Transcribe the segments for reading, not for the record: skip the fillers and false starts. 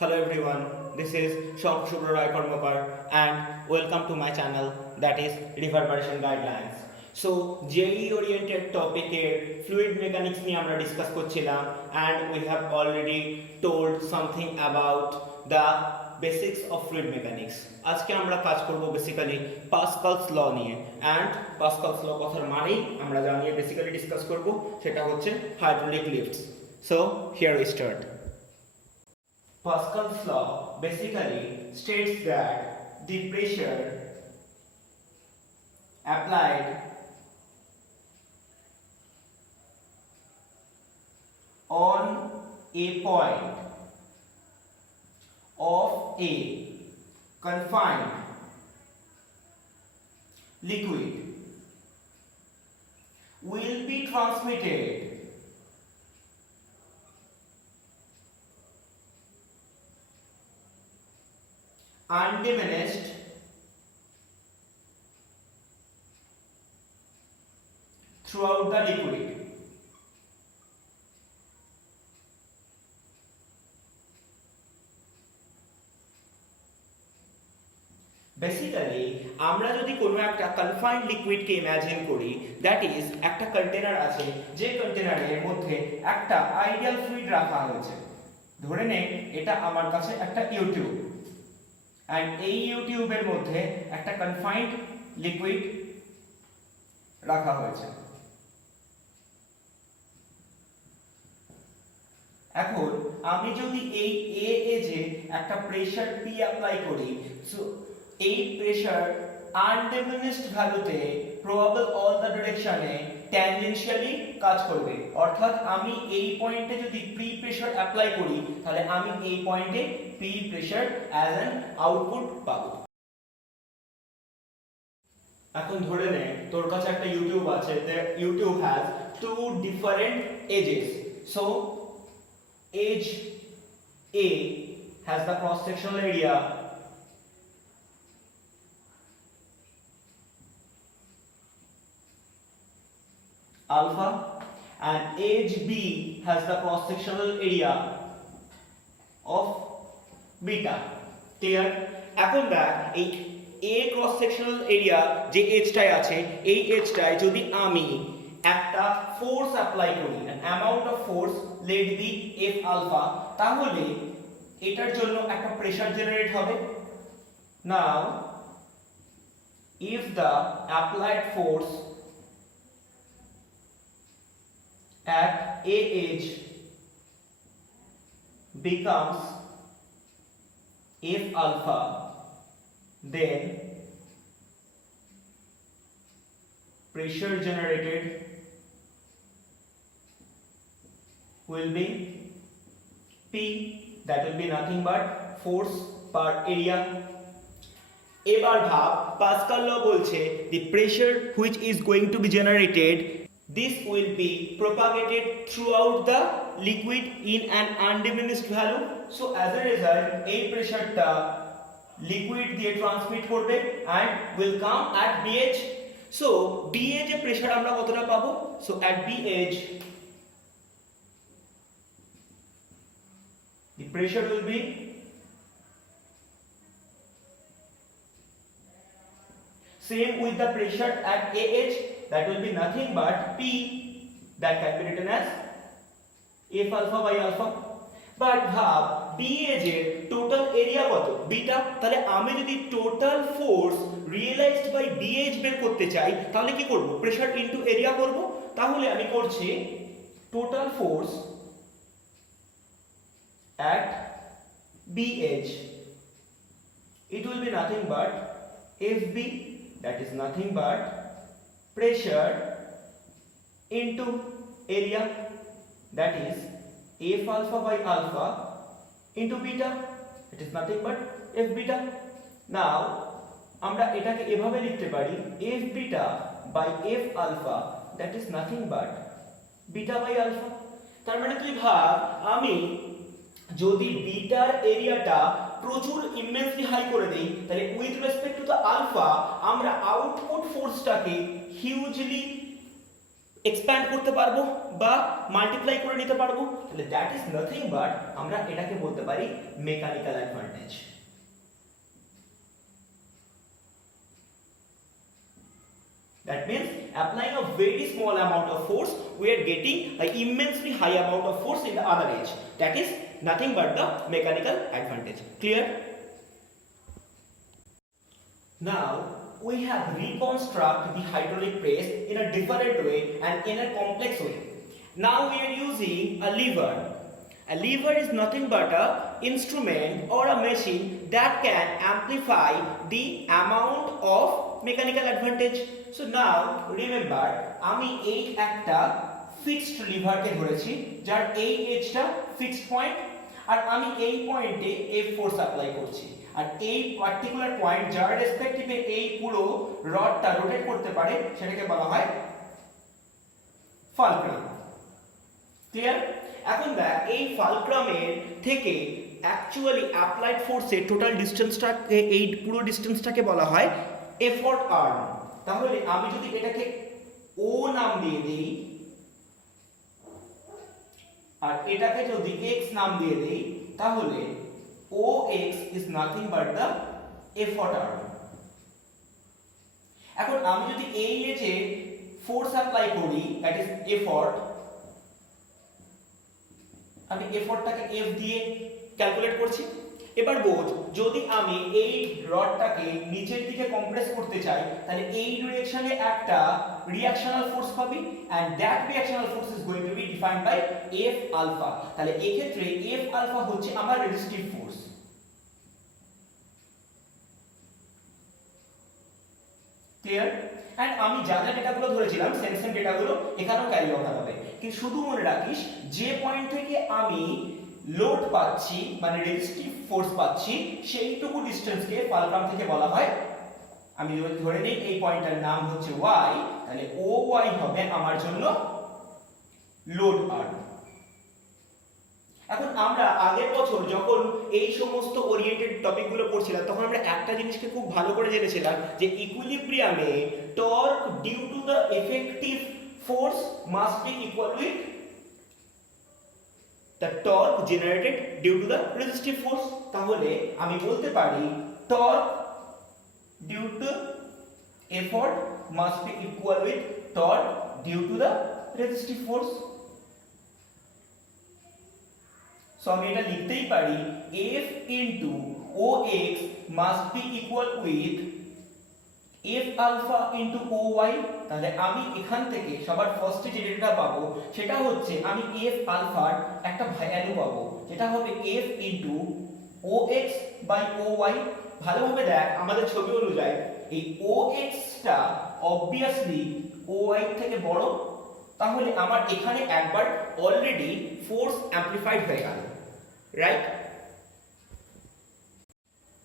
Hello everyone, this is Shubhra Roy Karmakar and welcome to my channel that is Reverberation Guidelines. So JEE oriented topic fluid mechanics নিয়ে আমরা discuss করছিলাম and we have already told something about the basics of fluid mechanics. আজকে আমরা কাজ করব basically পাস্কালস ল নিয়ে and পাস্কালস ল কথার মানেই আমরা যা নিয়ে বেসিক্যালি ডিসকাস করব সেটা হচ্ছে hydraulic lifts. So here we start. Pascal's law basically states that the pressure applied on a point of a confined liquid will be transmitted undiminished throughout the liquid. Basically আমরা যদি কোনো একটা confined লিকুইডকে imagine করি, that is একটা container আছে, যে কন্টেনারের মধ্যে একটা আইডিয়াল ফ্লুইড রাখা হয়েছে। ধরে নে এটা আমার কাছে একটা ইউটিউব, and এই ইউটিউবের মধ্যে একটা কনফাইন্ড লিকুইড রাখা হয়েছে। এখন আমি যদি এই এ এজে একটা প্রেসার পি অ্যাপ্লাই করি, সো এই প্রেসার আনডিমিনিশড ভ্যালুতে প্রবাবল অল দ্য ডিরেকশনে ট্যানজেনশিয়ালি কাজ করবে। অর্থাৎ আমি এই পয়েন্টে যদি প্রি প্রেসার অ্যাপ্লাই করি তাহলে আমি এই পয়েন্টে pre pressure as an output পাবো। এখন ধরে নে তোর কাছে একটা ইউটিউব আছে, U tube has two different edges. So edge A has the cross sectional area alpha and edge B has the cross sectional area of beta. Clear? এখন দেখ এই A cross sectional area যে এজটায় আছে, এই এজটায় যদি আমি একটা ফোর্স অ্যাপ্লাই করি, an amount of force let be F alpha, তাহলে এটার জন্য একটা প্রেসার জেনারেট হবে। Now if the applied force at A edge becomes F alpha, then pressure generated will be P, that will be nothing but force per area. এবার ভাব Pascal ল বলছে the pressure which is going to be generated, this will be propagated throughout the liquid in an undiminished value. So as a result এই প্রেসারটা liquid দিয়ে transmit করবে and will come at B edge. So B edge A pressure আমরা কতটা পাবো? So at B edge the pressure will be same with the pressure at A edge, that will be nothing but P, that can be written as F alpha by alpha. But ভাব B edge এর total area কত? Beta. তাহলে আমি যদি total force realized by B edge বের করতে চাই তাহলে কি করব? প্রেসার ইনটু এরিয়া করব। তাহলে আমি করছি total force at B edge, it will be nothing but FB, that is nothing but pressure into area, that is F alpha by alpha into beta, it is nothing but F beta. Now আমরা এটাকে এভাবে লিখতে পারি F beta by F alpha, that is nothing but beta by alpha. তার মানে তুই ভাব আমি যদি বিটার এরিয়াটা প্রচুর ইমেন্সলি হাই করে দেই তাহলে with respect to the alpha আমরা আউটপুট ফোর্সটাকে হিউজলি এক্সপ্যান্ড করতে পারবো বা মাল্টিপ্লাই করে নিতে পারবো, তাহলে দ্যাট ইজ নাথিং বাট আমরা এটাকে বলতে পারি mechanical advantage. That means applying a very small amount of force, we are getting an immensely high amount of force in the other edge. That is nothing but the mechanical advantage. Clear? Now we have reconstruct the hydraulic press in a different way and in a complex way. Now we are using a lever. A lever is nothing but a instrument or a machine that can amplify the amount of mechanical advantage. So now remember, আমি এই একটা fixed লিভারকে ধরেছি যার এই এজটা fixed point, আর আমি এই পয়েন্টে F force apply করছি, আর এই পার্টিকুলার পয়েন্ট যার রেসপেক্টিভে এই পুরো রডটা রোটেট করতে পারে সেটাকে বলা হয় ফালক্রাম। ক্লিয়ার? এখন দেখ এই ফালক্রামের থেকে অ্যাকচুয়ালি অ্যাপ্লাইড ফোর্সের টোটাল ডিসটেন্সটাকে, এই পুরো ডিসটেন্সটাকে বলা হয় এফোর্ট আর্ম। তাহলে আমি যদি এটাকে ও নাম দিয়ে দিই আর এটাকে যদি এক্স নাম দিয়ে দিই, তাহলে ও x is nothing but the effort arm. এখন আমি যদি এই এজে ফোর্স অ্যাপ্লাই করি, দ্যাট ইজ এফোর্ট, আমি এফোর্টটাকে এফ দিয়ে ক্যালকুলেট করছি। এবার বোঝ, যদি আমি এই রডটাকে নিচের দিকে কম্প্রেস করতে চাই, তাহলে এই ডিরেকশনে একটা রিঅ্যাকশনাল ফোর্স পাবি, and that reactional force is going to be defined by F alpha. তাহলে এই ক্ষেত্রে এফ আলফা হচ্ছে আমার রেজিস্টিভ ফোর্স। ক্লিয়ার? এন্ড আমি যা যা ডেটাগুলো ধরেছিলাম সেম সেম ডেটাগুলো এখানেও ক্যারি ওভার হবে, কিন্তু শুধু মনে রাখিস যে পয়েন্ট থেকে আমি লোড পাচ্ছি মানে রেজিস্টিভ ফোর্স পাচ্ছি সেইটুকু ডিসটেন্সকে ফালক্রাম থেকে বলা হয়, আমি যদি ধরে নিই এই পয়েন্টটার নাম হচ্ছে y, তাহলে ও y হবে আমার জন্য লোড আর্ম। এখন আমরা আগের বছর যখন এই সমস্ত ওরিয়েন্টেড টপিকগুলো পড়ছিলাম, তখন আমরা একটা জিনিসকে খুব ভালো করে জেনেছিলাম যে ইকুইলিব্রিয়ামে torque due to the effective force must be equal with the torque generated due to the resistive force। তাহলে আমি বলতে পারি torque due to effort must be equal with torque due to the resistive force। So আমি এটা লিখতেই পারি F into OX must be equal with F alpha into OY। তাহলে আমি এখান থেকে সবার ফার্স্টে যে ডেটাটা পাবো সেটা হচ্ছে আমি F আলফার একটা ভ্যালু পাবো, যেটা হবে F into OX by OY। ভালোভাবে দেখ আমাদের ছবি অনুযায়ী এই OX টা অবভিয়াসলি OY থেকে বড়, তাহলে আমার এখানে একবার অলরেডি ফোর্স অ্যামপ্লিফাইড হয়ে গেল, রাইট?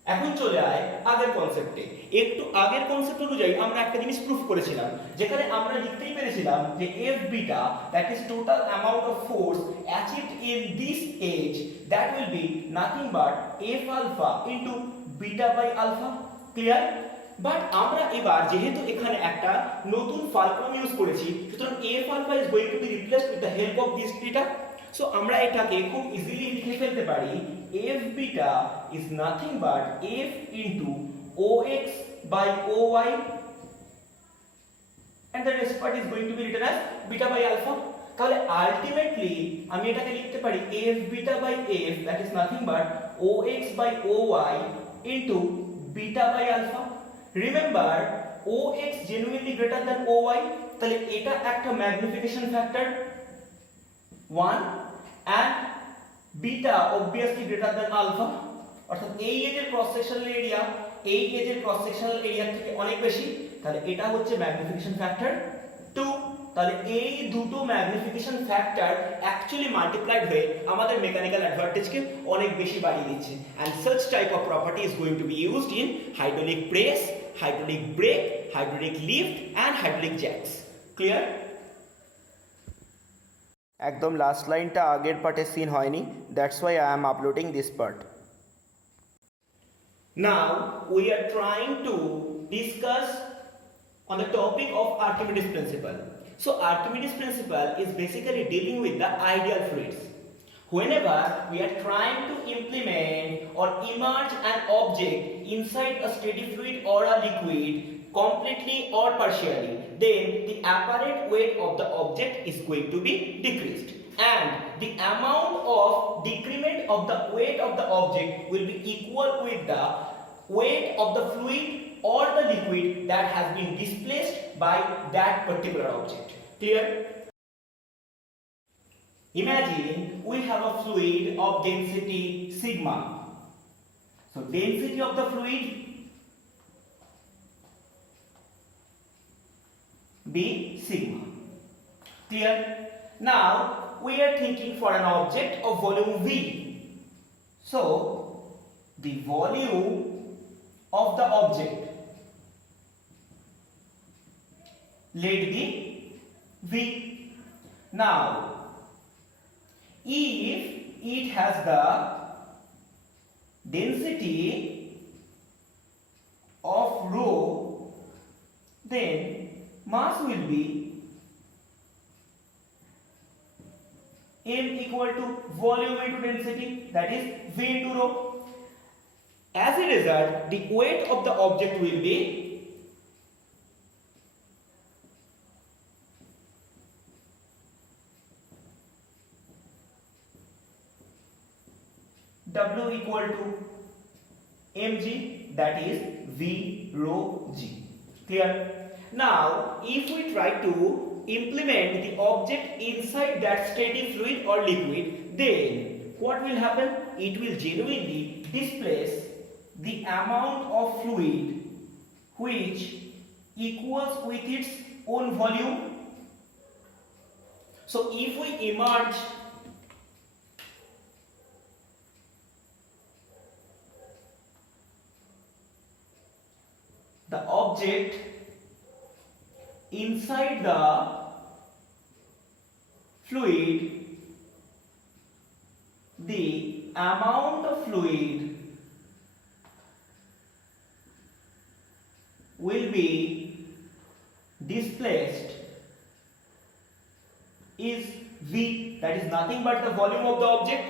এখন চলে আয় আগের কনসেপ্টে। একটু আগের কনসেপ্ট অনুযায়ী আমরা একটা জিনিস প্রুফ করেছিলাম, যেখানে আমরা লিখতেই পেরেছিলাম যে F beta, that is total amount of force achieved in this edge, that will be nothing but F alpha into beta by alpha. Clear? But আমরা এবার যেহেতু এখানে একটা নতুন ফালক্রাম ইউজ করেছি, সুতরাং F alpha is going to be replaced with the help of this beta. So আমরা এটাকে খুব ইজিলি লিখে ফেলতে পারি f beta is nothing but f into ox by oy, and the rest part is going to be written as beta by alpha। তাহলে ultimately আমি এটাকে লিখতে পারি f beta by f, that is nothing but ox by oy into beta by alpha। Remember ox genuinely greater than oy, তাহলে এটা একটা magnification factor 1 and beta obviously greater than alpha, অর্থাৎ এই এজের ক্রস সেকশনাল এরিয়া এই এজের cross sectional area থেকে অনেক বেশি, তাহলে এটা হচ্ছে ম্যাগনিফিকেশন ফ্যাক্টর 2। তাহলে এই দুটো ম্যাগনিফিকেশন ফ্যাক্টর অ্যাকচুয়ালি মাল্টিপ্লাইড হয়ে আমাদের মেকানিক্যাল অ্যাডভান্টেজকে অনেক বেশি বাড়িয়ে দিচ্ছে, and such type of property is going to be used in hydraulic press, hydraulic brake, hydraulic lift and hydraulic jacks। Clear? একদম লাস্ট লাইনটা আগের পার্টে সিন হয়নি, that's why I am uploading this part. Now we are trying to discuss on the topic of Archimedes principal. So Archimedes principle is basically dealing with the ideal fluids. Whenever we are trying to implement or immerse an object inside a steady fluid or a liquid completely or partially, then the apparent weight of the object is going to be decreased, and the amount of decrement of the weight of the object will be equal with the weight of the fluid or the liquid that has been displaced by that particular object. Clear? Imagine we have a fluid of density sigma. So density of the fluid be sigma. Clear? Now we are thinking for an object of volume V. So the volume of the object, let be V. Now if it has the density of rho, then mass will be M equal to volume into density, that is V into rho. As a result, the weight of the object will be W equal to mg, that is V rho g. Clear? Now, if we try to implement the object inside that steady fluid or liquid, then what will happen? It will genuinely displace the amount of fluid which equals with its own volume. So, if we immerse the object inside the fluid, the amount of fluid will be displaced is V, that is nothing but the volume of the object.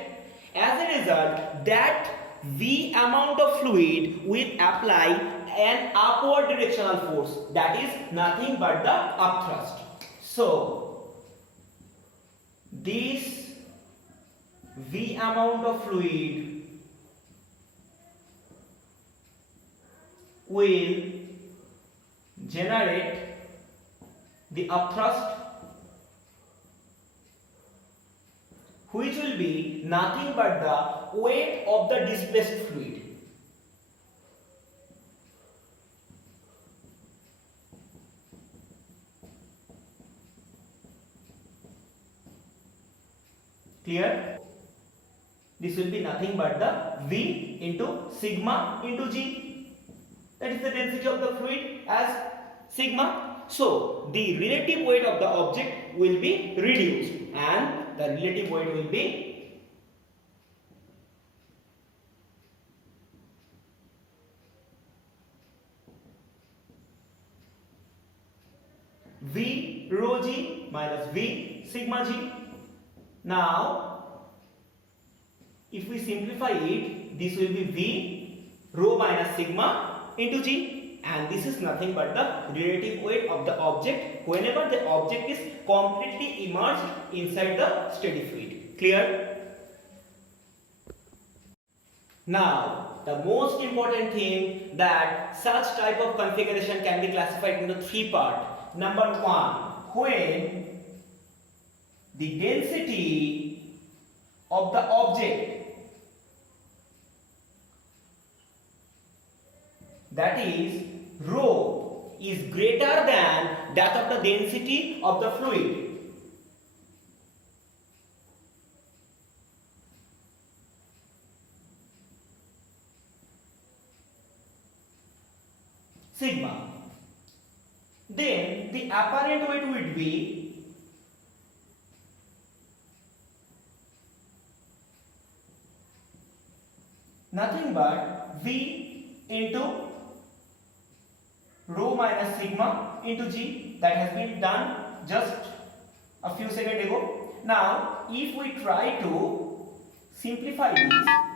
As a result, that V amount of fluid will apply an upward directional force, that is nothing but the upthrust. So this V amount of fluid will generate the upthrust, which will be nothing but the weight of the displaced fluid. Clear? This will be nothing but the V into sigma into G. That is the density of the fluid as sigma. So the relative weight of the object will be reduced, and the relative weight will be V rho G minus V sigma G. Now, if we simplify it, this will be V rho minus sigma into G, and this is nothing but the relative weight of the object whenever the object is completely immersed inside the steady fluid. Clear? Now, the most important thing, that such type of configuration can be classified into three parts. Number one, when the density of the object, that is rho, is greater than that of the density of the fluid. Sigma. Then the apparent weight would be nothing but V into rho minus sigma into G, that has been done just a few seconds ago. Now, if we try to simplify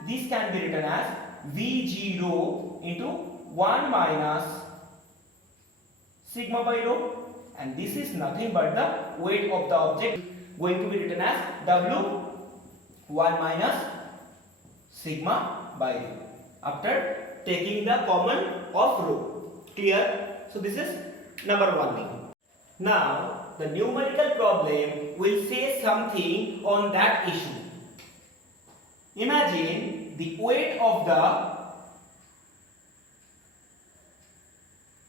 this can be written as V rho into 1 minus sigma by rho, and this is nothing but the weight of the object, going to be written as W 1 minus sigma by rho after taking the common of rho. Clear? So this is number 1 thing. Now the numerical problem will say something on that issue. Imagine the weight of the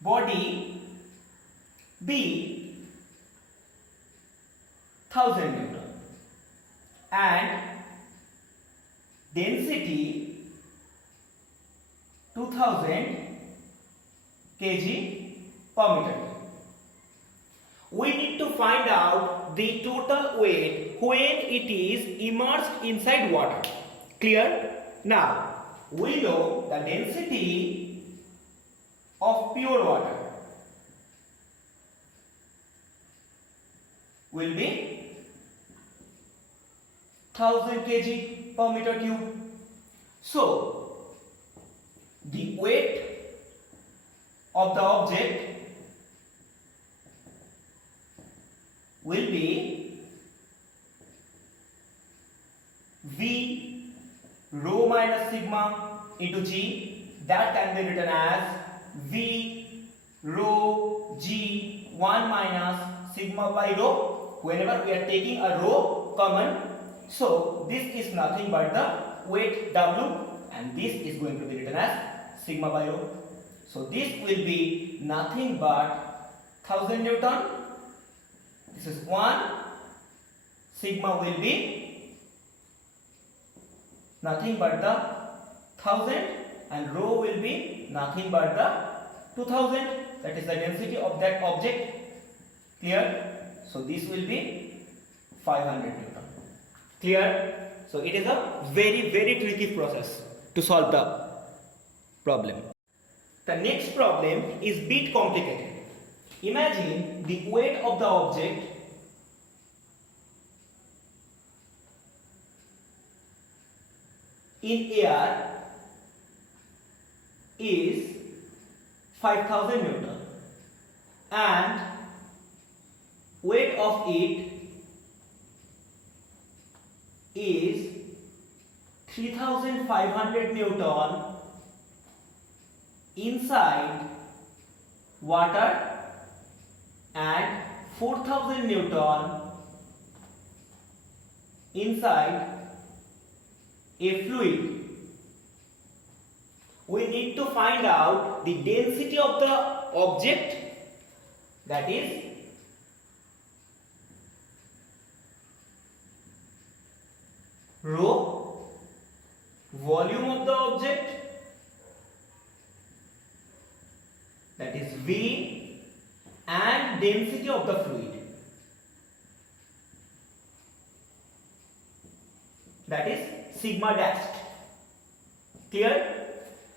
body be 1000 Newton and density 2000 kg per meter. We need to find out the total weight when it is immersed inside water. Clear? Now, we know the density of pure water will be 1000 kg per meter cube. So, the weight of the object will be V rho minus sigma into G, that can be written as V rho G 1 minus sigma by rho whenever we are taking a rho common. So this is nothing but the weight W, and this is going to be written as sigma by rho. So this will be nothing but 1000 Newton. This is 1. Sigma will be nothing but the 1000 and rho will be nothing but the 2000. That is the density of that object. Clear? So this will be 500 Newton. Clear? So it is a very tricky process to solve the problem. The next problem is bit complicated. Imagine the weight of the object in air is 5000 Newton and weight of it is 3500 Newton inside water and 4000 Newton inside a fluid. We need to find out the density of the object, that is rho, volume of the object, that is V, and density of the fluid, that is sigma dashed. Clear?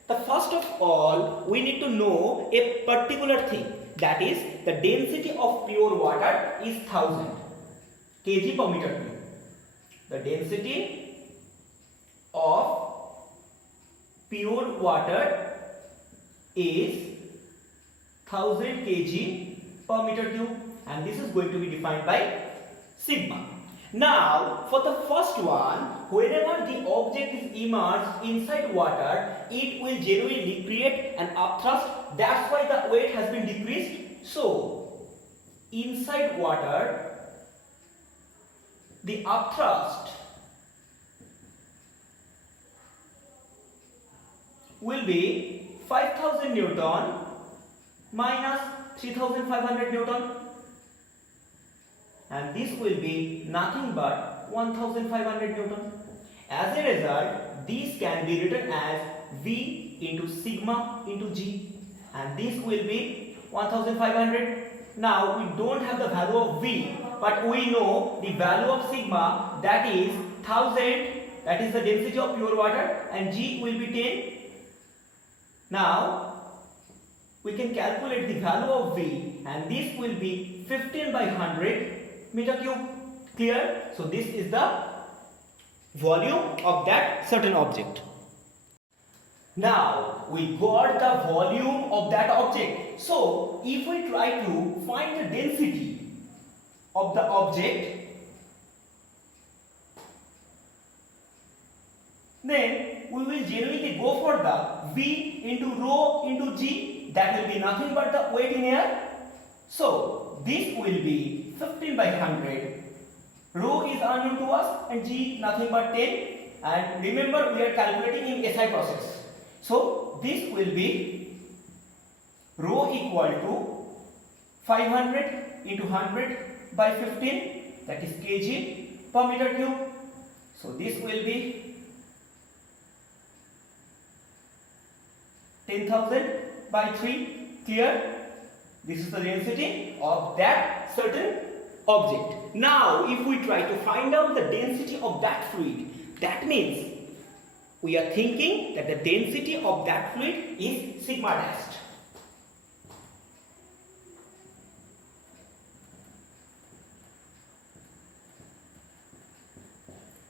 The first of all, we need to know a particular thing, that is the density of pure water is 1000 kg per meter cube. The density of pure water is 1000 kg per meter cube, and this is going to be defined by sigma. Now, for the first one, whenever the object is immersed inside water, it will genuinely create an upthrust. That's why the weight has been decreased. So, inside water, the upthrust will be 5000 Newton minus 3500 Newton, and this will be nothing but 1500 Newton. As a result, this can be written as V into sigma into G, and this will be 1500. Now we don't have the value of V, but we know the value of sigma, that is 1000, that is the density of pure water, and G will be 10. Now we can calculate the value of V, and this will be 15 by 100 meter cube. Clear? So this is the volume of that certain object. Now we got the volume of that object. So if we try to find the density of the object, then we will generally go for the V into rho into G. That will be nothing but the weight in air. So this will be 15 by 100. Rho is unknown to us and G nothing but 10. And remember, we are calculating in SI process. So this will be rho equal to 500 into 100 by 15, that is kg per meter cube. So this will be 10,000 by 3. Clear? This is the density of that certain object. Now if we try to find out the density of that fluid, that means we are thinking that the density of that fluid is sigma dashed.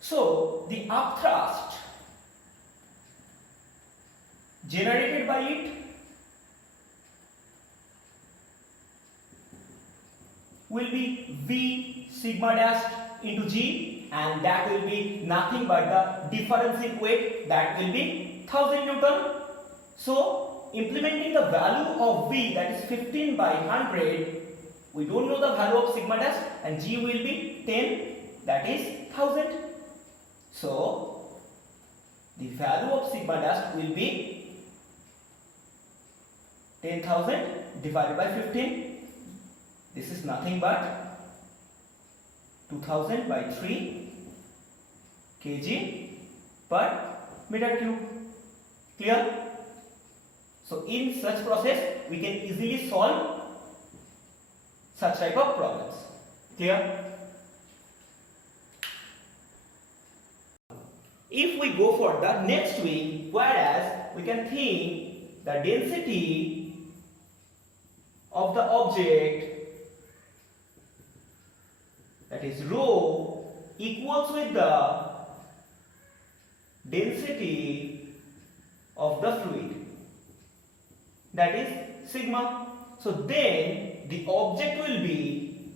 So the upthrust generated by it will be V sigma dashed into G, and that will be nothing but the difference in weight, that will be 1000 Newton. So implementing the value of V, that is 15 by 100, we don't know the value of sigma dash, and G will be 10, that is 1000. So the value of sigma dash will be 10,000 divided by 15. This is nothing but 2000 by 3 kg per meter cube. Clear? So in such process we can easily solve such type of problems. Clear? If we go for the next way, whereas we can think the density of the object, that is rho, equals with the density of the fluid, that is sigma. So then the object will be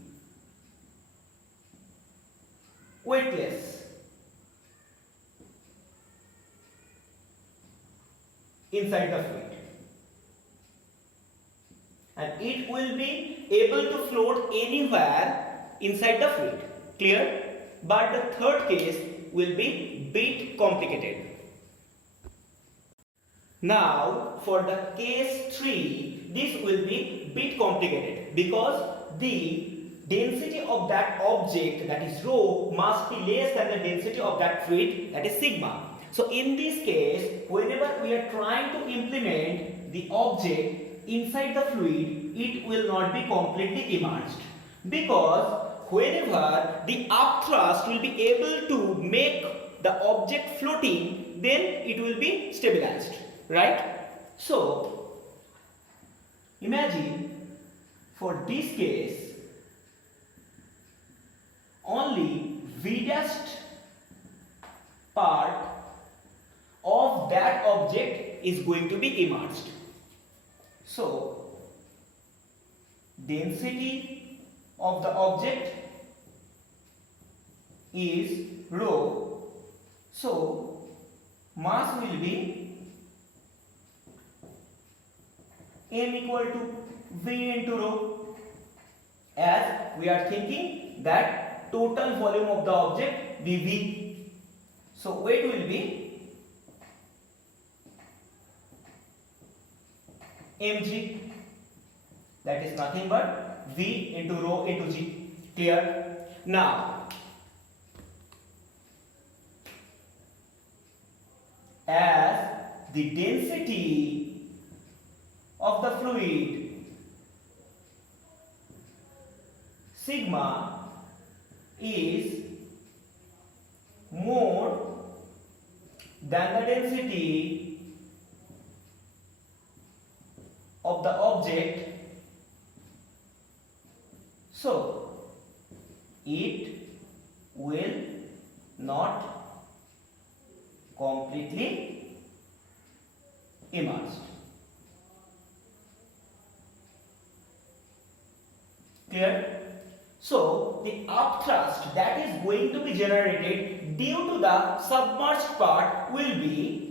weightless inside the fluid, and it will be able to float anywhere inside the fluid. Clear? But the third case will be bit complicated. Now for the case 3, this will be bit complicated because the density of that object, that is rho, must be less than the density of that fluid, that is sigma. So in this case, whenever we are trying to implement the object inside the fluid, it will not be completely immersed, because whenever the upthrust will be able to make the object floating, then it will be stabilized, right? So imagine for this case only V dashed part of that object is going to be immersed. So density of the object is rho, so mass will be m equal to V into rho, as we are thinking that total volume of the object be V. So weight will be mg, that is nothing but V into rho into G. Clear? Now as the density of the fluid sigma is more than the density of the object object, so it will not completely immersed. Clear? So the upthrust that is going to be generated due to the submerged part will be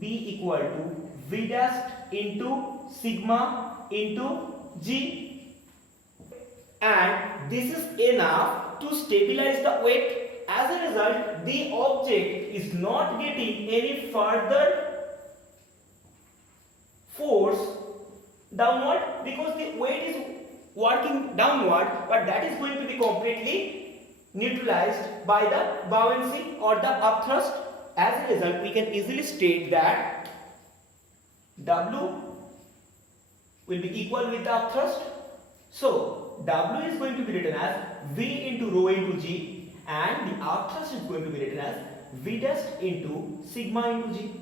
B equal to V dash into sigma into G, and this is enough to stabilize the weight. As a result, the object is not getting any further force downward because the weight is working downward, but that is going to be completely neutralized by the buoyancy or the upthrust. As a result, we can easily state that W will be equal with the upthrust. So W is going to be written as V into rho into G, and the upthrust is going to be written as V dash into sigma into G.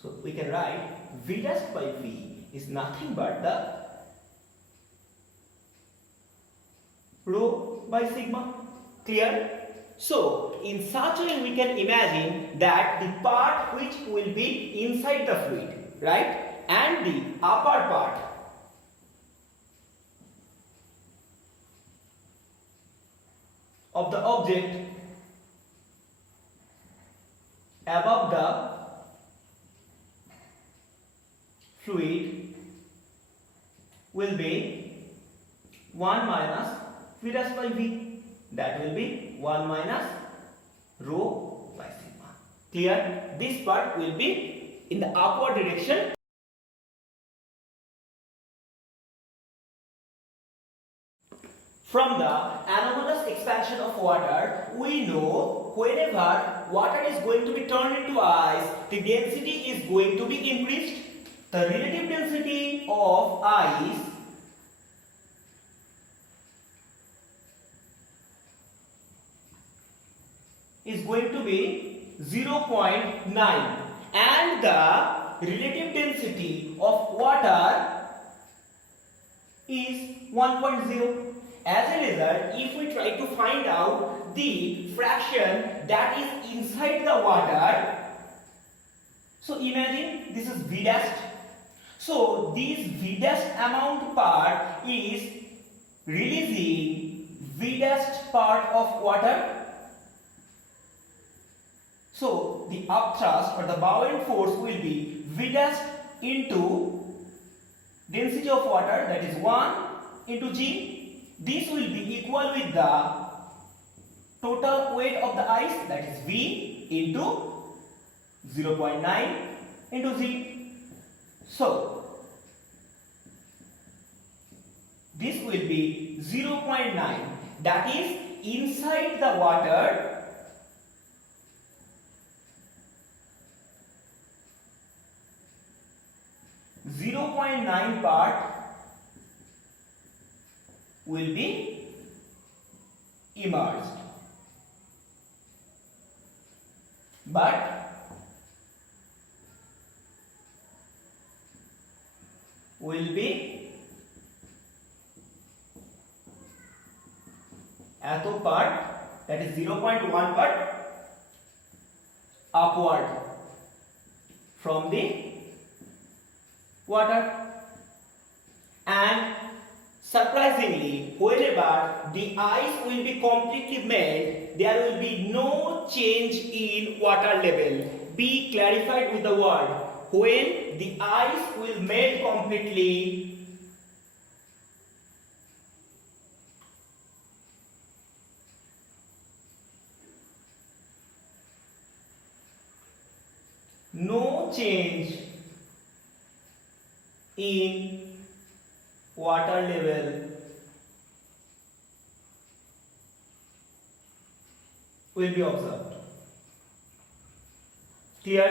So we can write V dash by V is nothing but the rho by sigma. Clear? So in such a way we can imagine that the part which will be inside the fluid, right, and the upper part of the object above the fluid will be 1 minus V dash by V. That will be 1 minus rho by sigma. Clear? This part will be in the upward direction. From the anomalous expansion of water, we know whenever water is going to be turned into ice, the density is going to be increased. The relative density of ice is going to be 0.9, and the relative density of water is 1.0. As a result, if we try to find out the fraction that is inside the water, so imagine this is V dash. So this V dash amount part is releasing V dash part of water. So the upthrust or the buoyant force will be V dash into density of water, that is 1 into G. This will be equal with the total weight of the ice, that is V into 0.9 into Z. So this will be 0.9, that is inside the water. 0.9 part will be immersed, but will be ato part, that is 0.1 part upward from the water. And surprisingly, whenever the ice will be completely melt, there will be no change in water level. Be clarified with the word. When the ice will melt completely, no change in water level will be observed. Clear?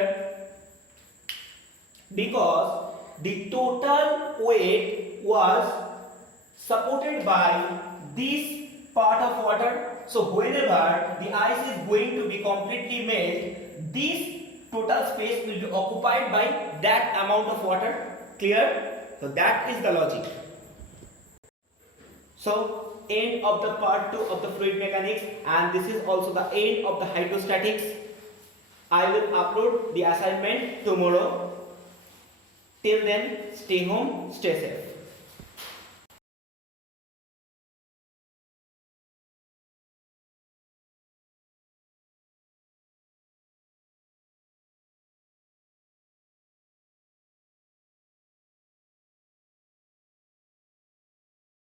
Because the total weight was supported by this part of water. So whenever the ice is going to be completely melt, this total space will be occupied by that amount of water. Clear? So that is the logic. So end of the part 2 of the fluid mechanics, and this is also the end of the hydrostatics. I will upload the assignment tomorrow. Till then, stay home, stay safe.